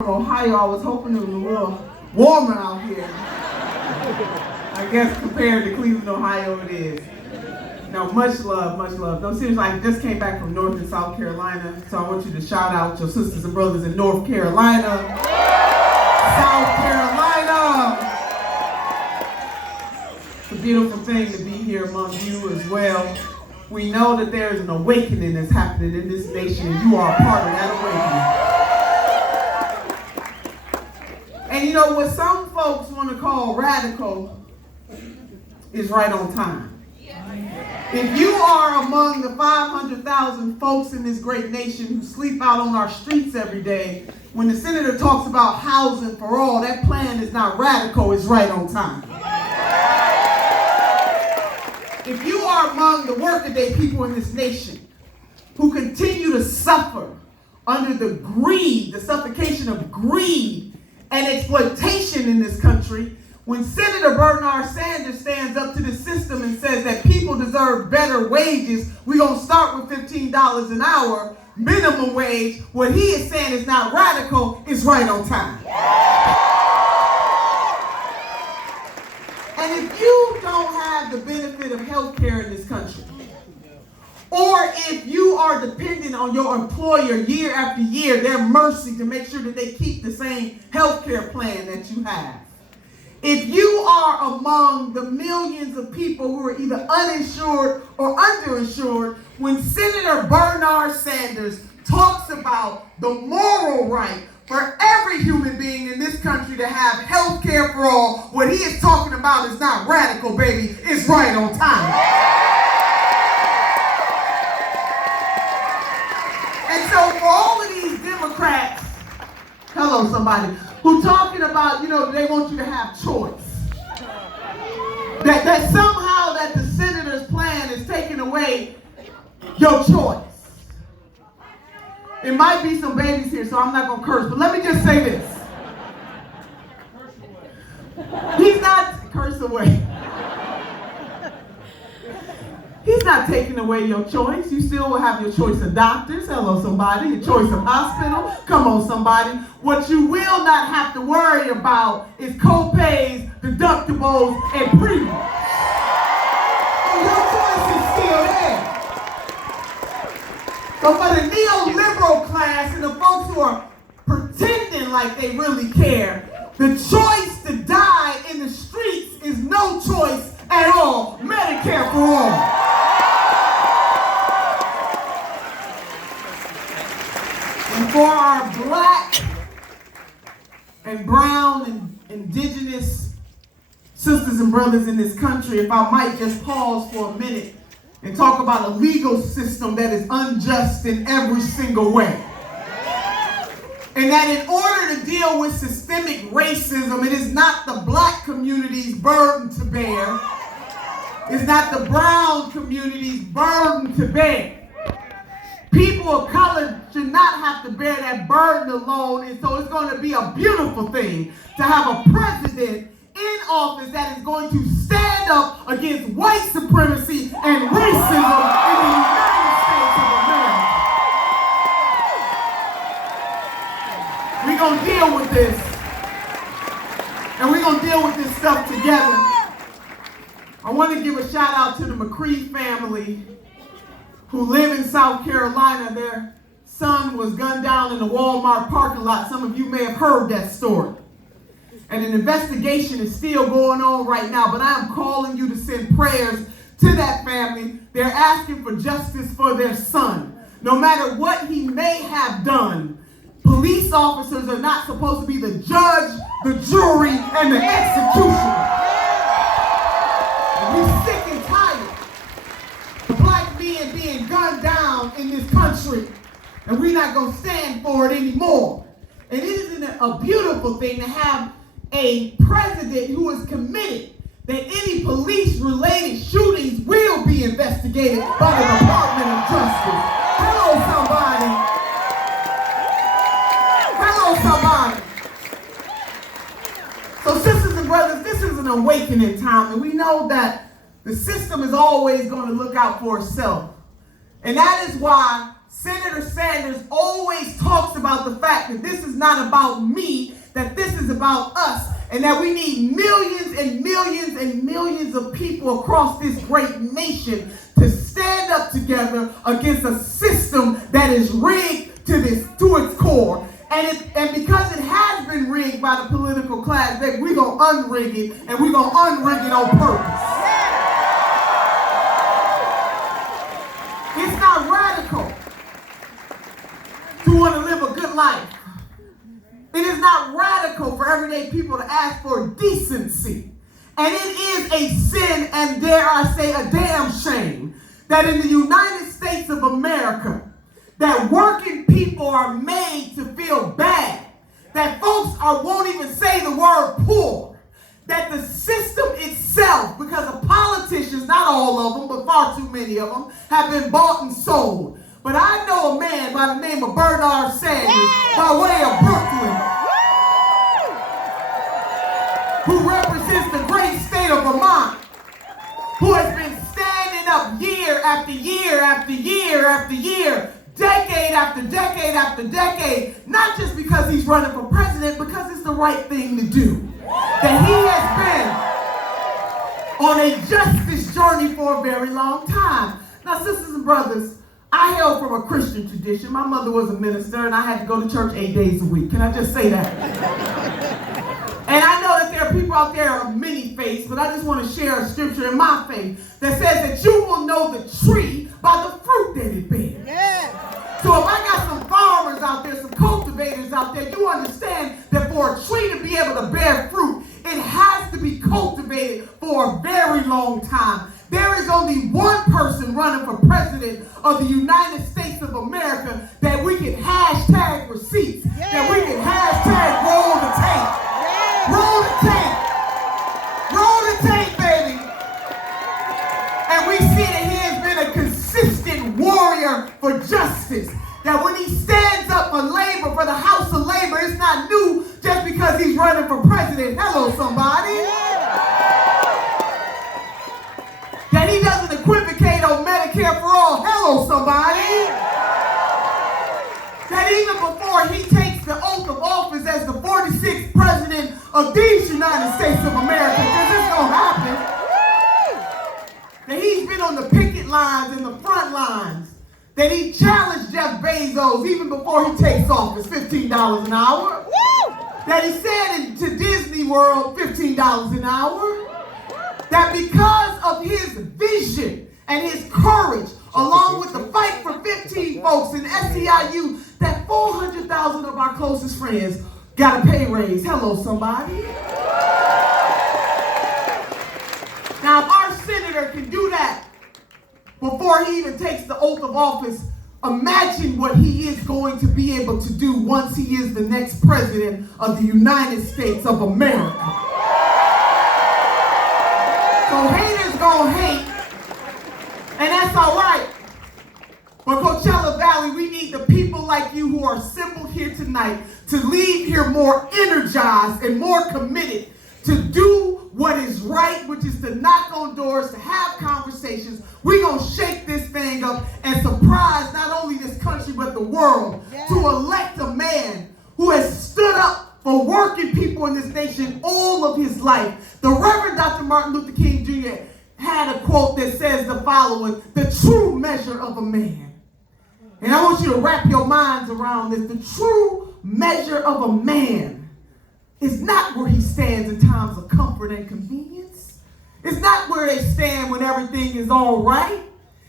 Ohio. I was hoping it was a little warmer out here. I guess compared to Cleveland, Ohio, it is. No, much love, much love. No, seriously, I just came back from North and South Carolina, so I want you to shout out your sisters and brothers in North Carolina, South Carolina. It's a beautiful thing to be here among you as well. We know that there is an awakening that's happening in this nation, and you are a part of that awakening. And you know, what some folks want to call radical is right on time. If you are among the 500,000 folks in this great nation who sleep out on our streets every day, when the senator talks about housing for all, that plan is not radical, it's right on time. If you are among the workaday people in this nation who continue to suffer under the greed, the suffocation of greed and exploitation in this country, when Senator Bernard Sanders stands up to the system and says that people deserve better wages, we're going to start with $15 an hour, minimum wage, what he is saying is not radical, it's right on time. And if you don't have the benefit of health care in this country, or if you are dependent on your employer year after year, their mercy to make sure that they keep the same health care plan that you have, if you are among the millions of people who are either uninsured or underinsured, when Senator Bernard Sanders talks about the moral right for every human being in this country to have health care for all, what he is talking about is not radical, baby. It's right on time. And so for all of these Democrats, hello somebody, who talking about, you know, they want you to have choice. That somehow that the senator's plan is taking away your choice. It might be some babies here, so I'm not going to curse, but let me just say this. He's not, curse away. He's not taking away your choice. You still will have your choice of doctors. Hello, somebody. Your choice of hospital. Come on, somebody. What you will not have to worry about is co-pays, deductibles, and premiums. Your choice is still there. So for the neoliberal class and the folks who are pretending like they really care, the choice to die in the streets is no choice at all. Medicare for all. And for our black and brown and indigenous sisters and brothers in this country, if I might just pause for a minute and talk about a legal system that is unjust in every single way. And that in order to deal with systemic racism, it is not the black community's burden to bear. It's not the brown community's burden to bear. People of color should not have to bear that burden alone, and so it's going to be a beautiful thing to have a president in office that is going to stand up against white supremacy and racism in the United States of America. We're going to deal with this, and we're going to deal with this stuff together. I want to give a shout out to the McCree family who live in South Carolina. Their son was gunned down in the Walmart parking lot. Some of you may have heard that story. And an investigation is still going on right now, but I am calling you to send prayers to that family. They're asking for justice for their son. No matter what he may have done, police officers are not supposed to be the judge, the jury, and the executioner. And we're sick and tired of black men being gunned down in this country, and we're not going to stand for it anymore. And isn't it a beautiful thing to have a president who is committed that any police-related shootings will be investigated by the Department of Justice? Hello, somebody. Hello, somebody. So, sisters and brothers, this is an awakening time, and we know that the system is always going to look out for itself. And that is why Senator Sanders always talks about the fact that this is not about me, that this is about us, and that we need millions and millions and millions of people across this great nation to stand up together against a system that is rigged to its core. And because it has been rigged by the political class, that we're going to unrig it, and we're going to unrig it on purpose. It's not radical to want to live a good life. It is not radical for everyday people to ask for decency. And it is a sin, and dare I say a damn shame, that in the United States of America, that working people are made to feel bad, that folks won't even say the word poor, that the system itself, because of politicians, not all of them, but far too many of them, have been bought and sold. But I know a man by the name of Bernard Sanders, by way of Brooklyn, who represents the great state of Vermont, who has been standing up year after year after year after year, decade after decade after decade, not just because he's running for president, because it's the right thing to do. That he has been on a justice journey for a very long time. Now, sisters and brothers, I hail from a Christian tradition. My mother was a minister, and I had to go to church 8 days a week. Can I just say that? And I know that there are people out there of many faiths, but I just want to share a scripture in my faith that says that you will know the tree by the fruit that it bears. Yeah. So if I got some farmers out there, some cultivators out there, you understand that for a tree to be able to bear fruit, it has to be cultivated for a very long time. There is only one person running for president of the United States of America that we can hashtag receipts, that we can hashtag roll the tape. Roll the tape. Roll the tape, baby. And we see that he has been a consistent warrior for justice. That when he stands up for labor, for the House of Labor, it's not new just because he's running for president. Hello, somebody. That he doesn't equivocate on Medicare for all. Hello, somebody. That even before he takes the oath of office as the 46th president of these United States of America, because it's going to happen, that he's been on the picket lines and the front lines, that he challenged Jeff Bezos even before he takes office, $15 an hour, that he said to Disney World, $15 an hour, that because of his vision and his courage, along with the fight for 15 folks in SEIU, that 400,000 of our closest friends got a pay raise. Hello, somebody. Now, if our senator can do that before he even takes the oath of office, imagine what he is going to be able to do once he is the next president of the United States of America. So haters gonna hate, and that's all right. But Coachella Valley, we need the people like you who are assembled here tonight to leave here more energized and more committed to do what is right, which is to knock on doors, to have conversations. We're going to shake this thing up and surprise not only this country but the world to elect a man who has stood up for working people in this nation all of his life. The Reverend Dr. Martin Luther King Jr. had a quote that says the following: the true measure of a man. And I want you to wrap your minds around this. The true measure of a man is not where he stands in times of comfort and convenience. It's not where they stand when everything is all right.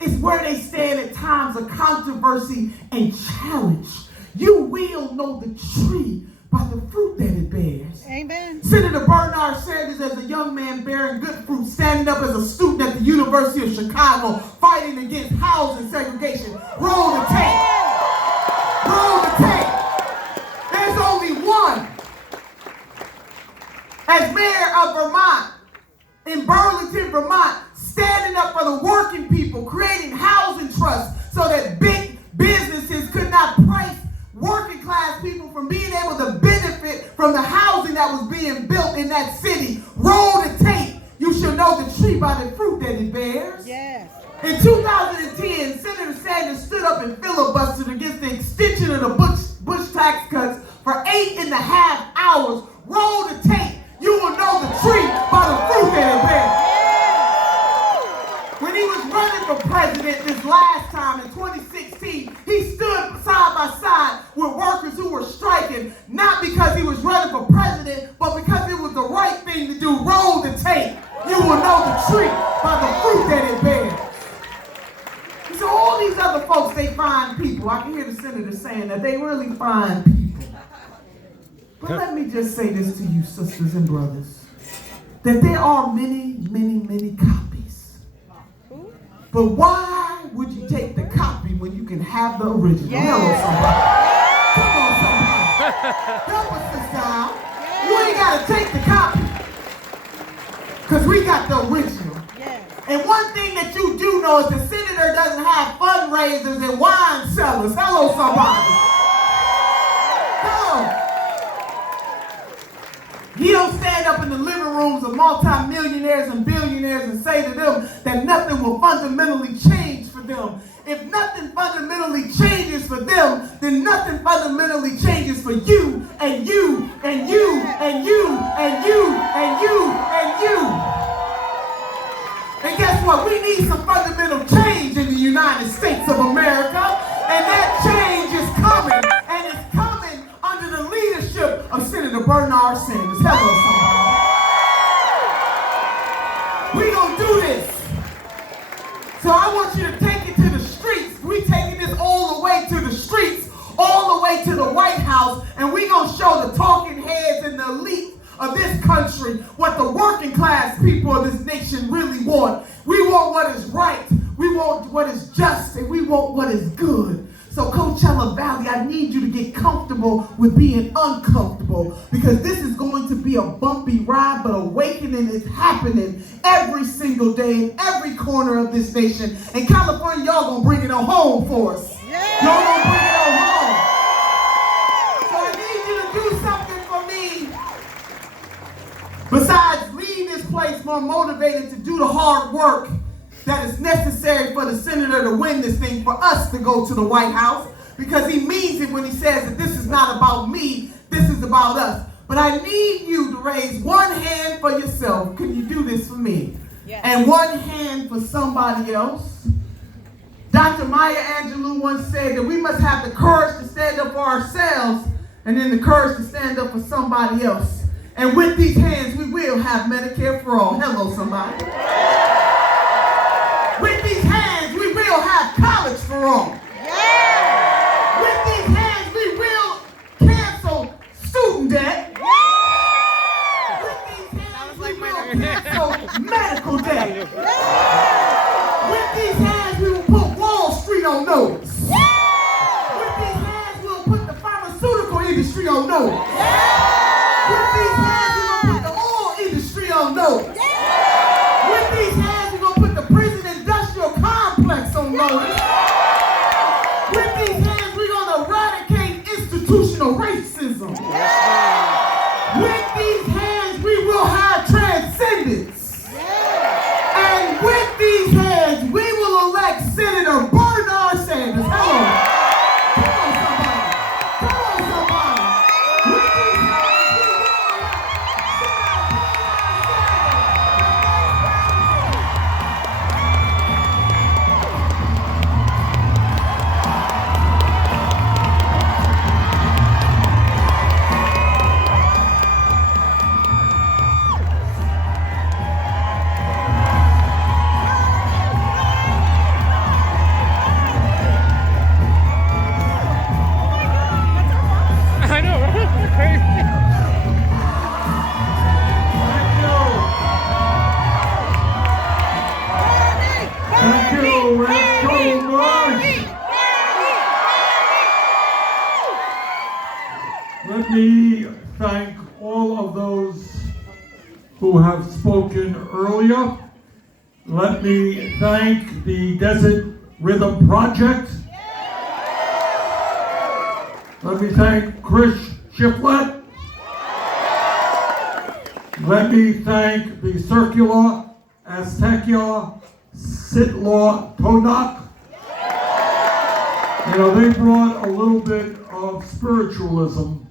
It's where they stand at times of controversy and challenge. You will know the tree by the fruit that it bears. Amen. Senator Bernard Sanders, as a young man bearing good fruit, standing up as a student at the University of Chicago, fighting against housing segregation. Roll the tape. Roll the tape. There's only one. As mayor of Vermont, in Burlington, Vermont, standing up for the working people, creating housing trusts so that big businesses could not price working class people from being able to benefit from the housing that was being built in that city. Roll the tape. You should know the tree by the fruit that it bears. Yes. In 2010, Senator Sanders stood up and filibustered against the extension of the Bush tax cuts for 8.5 hours. Roll the tape. You will know the tree by the fruit that it bears. When he was running for president this last time in 2016, he stood side by side with workers who were striking, not because he was running for president, but because it was the right thing to do. Roll the tape. You will know the tree by the fruit that it bears. So all these other folks, they find people. I can hear the senator saying that they really find people. But let me just say this to you, sisters and brothers, that there are many, many, many copies. But why would you take the copy when you can have the original? Yeah. Hello, somebody. Come on, somebody. Help us this time. You ain't got to take the copy, because we got the original. And one thing that you do know is the senator doesn't have fundraisers and wine cellars. Hello, somebody. Hello. He don't stand up in the living rooms of multimillionaires and billionaires and say to them that nothing will fundamentally change for them. If nothing fundamentally changes for them, then nothing fundamentally changes for you and you and you and you and you and you and you. And guess what? We need some fundamental change in the United States of America. And that change is coming. And it's coming under the leadership of Senator Bernard Sanders. Hello, somebody. We're going to do this. So I want you to take it to the streets. We're taking this all the way to the streets, all the way to the White House. And we're going to show the talking heads and the elite of this country what the working class people of this nation really want. We want what is right, we want what is just, and we want what is good. So Coachella Valley, I need you to get comfortable with being uncomfortable, because this is going to be a bumpy ride, but awakening is happening every single day in every corner of this nation. And California, y'all gonna bring it on home for us. Yeah. Y'all gonna bring it on home. So I need you to do something for me. Besides leaving this place more motivated to do the hard work that is necessary for the senator to win this thing, for us to go to the White House, because he means it when he says that this is not about me, this is about us. But I need you to raise one hand for yourself. Can you do this for me? Yes. And one hand for somebody else. Dr. Maya Angelou once said that we must have the courage to stand up for ourselves and then the courage to stand up for somebody else. And with these hands, we will have Medicare for all. Hello, somebody. With these hands, we will have college for all. Yeah. With these hands, we will cancel student debt. Yeah. With these hands, we will cancel medical debt. Yeah. With these hands, we will put Wall Street on notice. Yeah. With these hands, we will put the pharmaceutical industry on notice. Yeah. With these hands, we're going to put the oil industry on notice. Yeah. With these hands, we're going to put the prison industrial complex on notice. Yeah. With these hands, we're going to eradicate institutional racism. Yeah. With these hands, we will have transcendence. Yeah. And with these hands, we will elect Senator Bernard Sanders. Hello. Come on, somebody. Come on, somebody. With these hands, Let me thank all of those who have spoken earlier. Let me thank the Desert Rhythm Project. Let me thank Chris Shiflett. Let me thank the Circular Azteca Sitlaw Tonak. You know, they brought a little bit of spiritualism